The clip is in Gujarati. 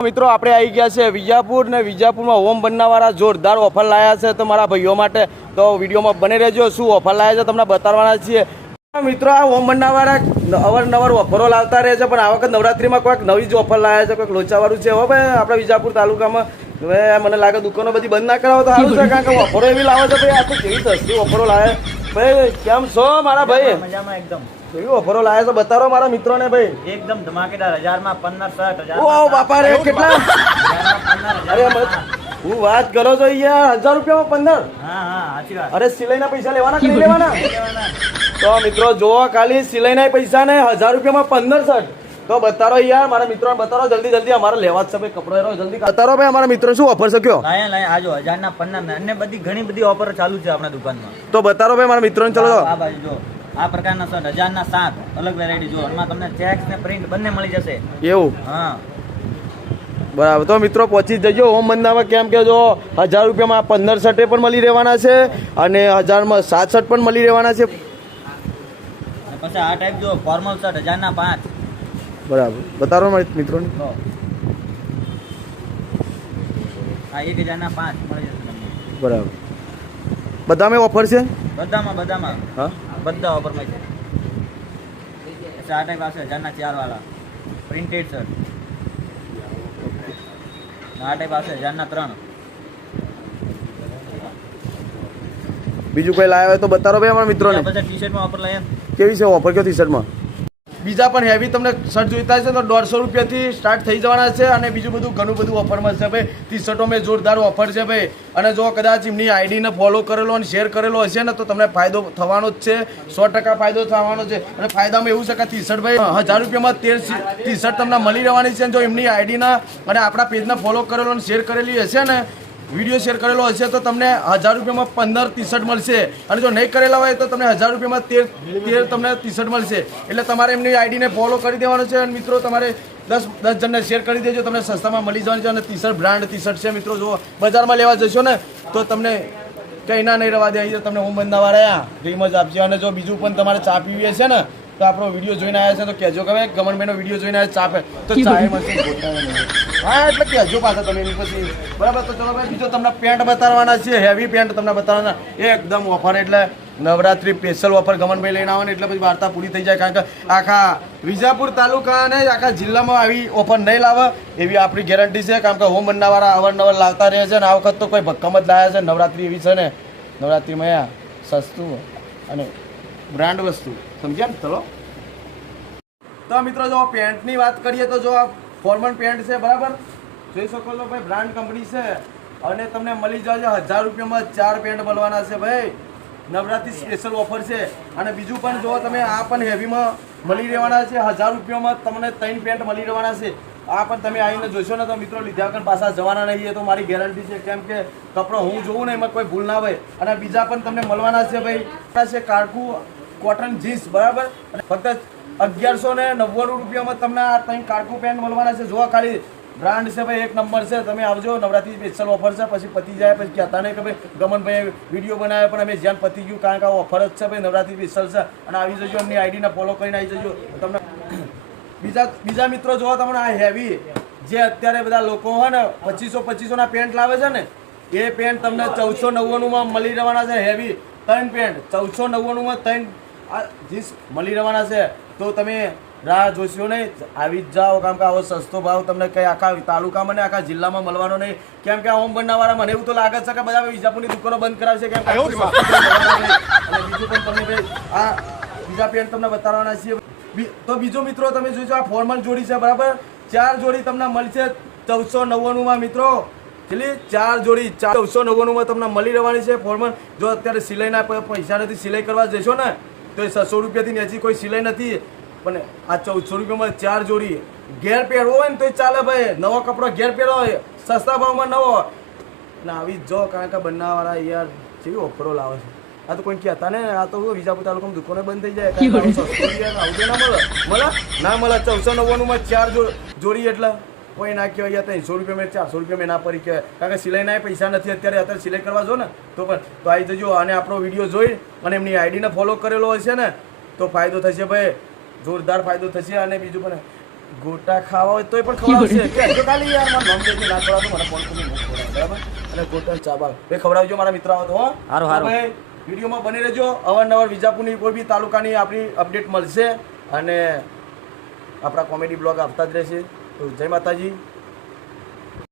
મિત્રો આપણે આવી ગયા છે વિજાપુર ને વિજાપુરમાં હોમ બનાવવાળા જોરદાર ઓફર લાયા છે તો મારા ભાઈઓ માટે તો વિડીયોમાં બને રહેજો શું ઓફર લાયા છે તમને બતાવવાના છીએ મિત્રો આ હોમ બનાવવાળા અવારનવાર ઓફરો લાવતા રહે છે પણ આ વખત નવરાત્રીમાં કોઈક નવી જ ઓફર લાયા છે કોઈક લોચાવાળું છે હો ભાઈ આપણા વિજાપુર તાલુકામાં હવે મને લાગે દુકાનો બધી બંધ ના કરાવો તો સારું છે કારણ કે ઓફરો એવી લાવે છે ભાઈ આ તો કેવી સસ્તી ઓફરો લાવે ભાઈ કેમ છો મારા ભાઈ મજામાં એકદમ કેવી ઓફરો લાયા છે બતાવો મારા મિત્રોને ભાઈ એકદમ ધમાકેદાર 1000 માં 15 60 ઓ બાપા રે કેટલા અરે હું વાત કરો છો યાર 1000 રૂપિયામાં 15 હા હા સાચી વાત અરે સિલાઈના પૈસા લેવાના કે નહીં લેવાના તો મિત્રો જોવો ખાલી સિલાઈના પૈસા ને 1000 રૂપિયામાં 15 શર્ટ તો બતારો યાર મારા મિત્રોને બતારો જલ્દી જલ્દી અમારે લેવા જ છે ભાઈ કપડો એનો જલ્દી બતારો ભાઈ અમારા મિત્રો શું ઓફર છે કયો લાયા આજો 1000 ના 15 ને અને બધી ઘણી બધી ઓફર ચાલુ છે આપણા દુકાનમાં તો બતારો ભાઈ મારા મિત્રોને ચલો આ બાજુ જો આ પ્રકારના શર્ટ 1000 ના 7 અલગ વેરાયટી જો એમાં તમને ચેક્સ ને પ્રિન્ટ બંને મળી જશે એવું હા બરાબર તો મિત્રો પહોંચી જજો હોમ બંધાવા કેમ કે જો 1000 રૂપિયામાં 15 શર્ટે પણ મળી રહેવાના છે અને 1000 માં 7 શર્ટ પણ મળી રહેવાના છે પછી આ ટાઈપ જો ફોર્મલ શર્ટ 1000 ના 5 બરાબર બતાવો મારા મિત્રોને આ 1000 ના 5 મળી જશે તમને બરાબર બધામાં ઓફર છે બધામાં હા બધા ઓફર માં છે આ ટાઈપ આવશે 1000 ના 4 વાળા પ્રિન્ટેડ શર્ટ આ ટાઈપ આવશે 1000 ના 3 બીજું કોઈ લાવ્યા હોય તો બતાવો ભાઈ અમારા મિત્રોને બધા ટી-શર્ટ માં ઓફર લાયા કેવી છે ઓફર કયો ટી શર્ટમાં બીજા પણ હેવી તમને શર્ટ જોઈતા છે તો 150 રૂપિયાથી સ્ટાર્ટ થઈ જવાના છે અને બીજું બધું ઘણું બધું ઓફરમાં છે ભાઈ ટી શર્ટોમાં જોરદાર ઓફર છે ભાઈ અને જો કદાચ એમની આઈડીને ફોલો કરેલો અને શેર કરેલો હશે ને તો તમને ફાયદો થવાનો જ છે 100% ફાયદો થવાનો છે અને ફાયદામાં એવું છે કે ટી શર્ટ ભાઈ 1000 રૂપિયામાં 13 ટી શર્ટ તમને મળી રહેવાની છે જો એમની આઈડીના અને આપણા પેજને ફોલો કરેલો અને શેર કરેલી હશે ને વિડીયો શેર કરેલો હશે તો તમને 1000 રૂપિયામાં 15 ટી શર્ટ મળશે અને જો નહીં કરેલા હોય તો તમને 1000 રૂપિયામાં 13 તમને ટી શર્ટ મળશે એટલે તમારે એમની આઈડીને ફોલો કરી દેવાનો છે અને મિત્રો તમારે 10 જણને શેર કરી દેજો તમને સસ્તામાં મળી જવાની છે અને T shirt brand T shirt છે મિત્રો જો બજારમાં લેવા જશો ને તો તમને કંઈ ના નહીં રહેવા દે અહીં તમને હોમ બંધાવા રહ્યા ડ્રીમ જ આપજો અને જો બીજું પણ તમારે ચા પીવી હશે ને તો આપણો વિડીયો જોઈને આવ્યા છે તો કહેજો કે ભાઈ ગમનભાઈનો વિડીયો જોઈને આવ્યા ચા તો ચાય મળશે હા એટલે કહેજો પાછા તમે એની પછી બરાબર તો ચલો ભાઈ બીજો તમને પેન્ટ બતાવવાના છે હેવી પેન્ટ તમને બતાવવાના એકદમ ઓફર એટલે નવરાત્રી સ્પેશિયલ ઓફર ગમનભાઈ લઈને આવવાની એટલે પછી વાર્તા પૂરી થઈ જાય કારણ કે આખા વિજાપુર તાલુકા અને આખા જિલ્લામાં આવી ઓફર નહીં લાવે એવી આપણી ગેરંટી છે કારણ કે હોમ બંધાવાળા અવારનવાર લાવતા રહે છે અને આ વખત તો કોઈ ભક્કમ જ લાવ્યા છે નવરાત્રી એવી છે ને નવરાત્રીમાં સસ્તું અને બ્રાન્ડ વસ્તુ સમજ્યા ને ચલો તો મિત્રો જો પેન્ટની વાત કરીએ તો જો આ ફોર્મલ પેન્ટ છે બરાબર જોઈ શકો છો ભાઈ બ્રાન્ડ કંપની છે અને તમને મળી જાય 1000 રૂપિયામાં 4 પેન્ટ મળવાના છે ભાઈ નવરાત્રી સ્પેશિયલ ઓફર છે અને બીજું પણ જો તમે આ પણ હેવીમાં મળી રહેવાના છે 1000 રૂપિયામાં તમને 3 પેન્ટ મળી રહેવાના છે આ પણ તમે આવીને જોશો ને તો મિત્રો લીધા વગર પાછા જવાના નહીં એ તો મારી ગેરંટી છે કેમ કે કપડો હું જોઉં ને એમાં કોઈ ભૂલ ના હોય અને બીજા પણ તમને મળવાના છે ભાઈ છે કારકુ કોટન જીન્સ બરાબર અને ફક્ત 1199 રૂપિયામાં તમને આ 3 કારકુ પેન્ટ મળવાના છે જોવા ખાલી બ્રાન્ડ છે ભાઈ એક નંબર છે તમે આવજો નવરાત્રી સ્પેશિયલ ઓફર છે પછી પતી જાય પછી કહેતા નહીં કે ભાઈ ગમનભાઈ વિડીયો બનાવ્યો પણ અમે જ્યાં પતી ગયું કારણ કે આ ઓફર જ છે ભાઈ નવરાત્રી સ્પેશિયલ છે અને આવી જજો એમની આઈડીને ફોલો કરીને આવી જજો તમને બીજા મિત્રો જોવો તમને આ હેવી જે અત્યારે બધા લોકો હોય ને 2500 ના પેન્ટ લાવે છે ને એ પેન્ટ તમને 1499 માં મળી રહેવાના છે હેવી 3 પેન્ટ 1499 માં 3 જીન્સ મળી રહેવાના છે તો તમે રાહ જોશો નહીં આવી જ જાઓ કારણ કે આવો સસ્તો ભાવ તમને કઈ આખા તાલુકામાં ને આખા જિલ્લામાં મળવાનો નહીં કેમ કે આ હોમ બનાવવાળા મને એવું તો લાગે છે કે બધા વિજાપુરની દુકાનો બંધ કરાવશે કેમ કે અને બીજું પણ તમને આ બીજા પેન્ટ તમને બતાવવાના છે તો બીજો મિત્રો તમે જોજો આ ફોર્મલ જોડી છે બરાબર 4 જોડી તમને મળશે 1499 માં મિત્રો કેટલી 4 જોડી 1499 માં તમને મળી રહેવાની છે ફોર્મલ જો અત્યારે સિલાઈના પૈસા નથી સિલાઈ કરવા જશો ને તો એ 600 રૂપિયાથી નીચે કોઈ સિલાઈ નથી પણ આ 1400 રૂપિયામાં 4 જોડી ઘેર પહેરવો હોય ને તો ચાલે ભાઈ નવો કપડો ઘેર પહેરવો હોય સસ્તા ભાવમાં નવો ને આવી જ જો કારણ કે બનાવવાળા યાર કેવી ઓફરો લાવે છે આ તો કોઈ કહેતા ને આ તો વિજાપુર તાલુકામાં દુકાને બંધ થઈ જાય ના મળે 1499 માં 4 જોડી એટલે કોઈ ના કહેવાય 300 રૂપિયા 400 રૂપિયા ના પડી કહેવાય કારણ કે સિલાઈના પૈસા નથી અત્યારે સિલાઈ કરવા જો ને તો પણ તો આવી જજો અને આપણો વિડીયો જોઈ અને એમની આઈડીને ફોલો કરેલો હશે ને તો ફાયદો થશે ભાઈ જોરદાર ફાયદો થશે અને બીજું પણ ગોટા ખાવા હોય તોય પણ ખવડાવશે કે જો ખાલી યાર મારું નામ દેખી ના ખવડાવતો મને ફોન કરી ન ખવડાવે બરાબર અને ગોટા ચાબા ભાઈ ખવડાવજો મારા મિત્ર આવો તો હો હારું, હારું. તો ભાઈ વિડીયોમાં બની રહેજો અવારનવાર વિજાપુરની કોઈ બી તાલુકાની આપણી અપડેટ મળશે અને આપણા કોમેડી બ્લોગ આપતા જ રહેશે તો જય માતાજી